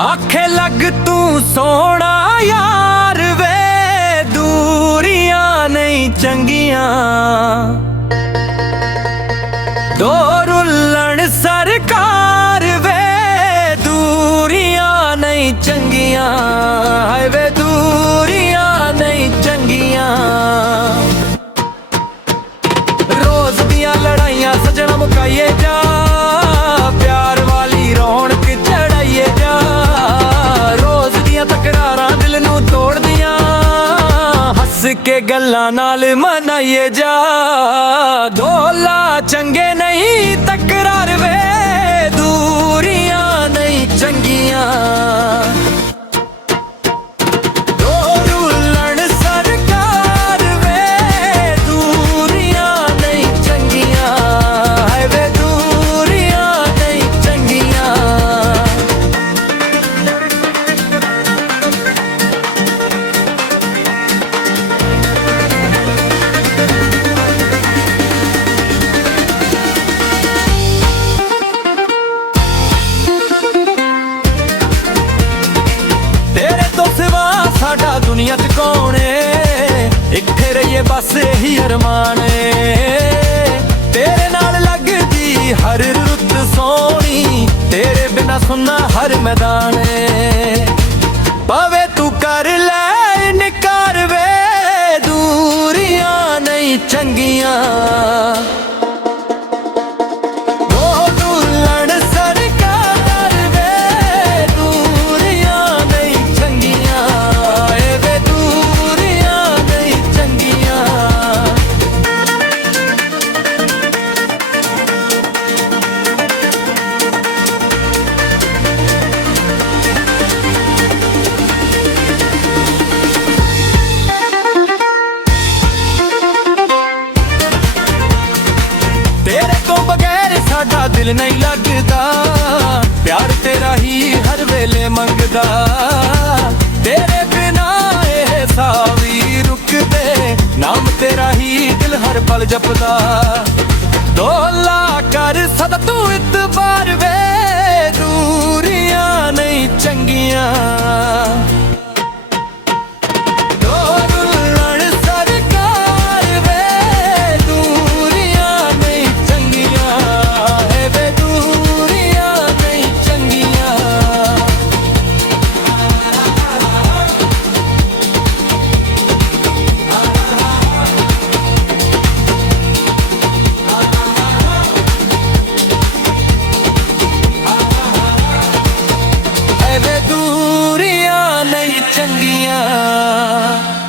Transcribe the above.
आखे लग तू सोना यार वे दूरियां नहीं चंगियां दो रुल्लण सरकार वे दूरियां नहीं चंगियां हाय वे दूरियां नहीं चंगियां रोज दियां लड़ाइयां सजना मुकाइए जा प्यार वाली रौनक चढ़ाइए जा रोज दियां तकरारां दिल नू तोड़ दियां हस के गल्लां नाल मनाइए जा दोला चंगे नहीं तकरार वे दूरियां नहीं चंगियां दो रुल्लण सरकार वे दूरियां नहीं चंगियां हाय वे दूरियां नहीं चंगियां साडा दुनिया च कौन है इत्थे रहिए बस यही अरमान है तेरे नाल लगदी हर रुत सोनी तेरे बिना सुनना हर मैदान है पवे तू कर ले निकार वे दूरियां नहीं चंगियां साडा दिल नहीं लगदा प्यार तेरा ही हर वेले मंगदा तेरे बिना ये सावी रुकदे नाम तेरा ही दिल हर पल जपदा दोला कर सदा तू इतबार वे दूरियां नहीं चंगियां दूरियां नहीं चंगियां।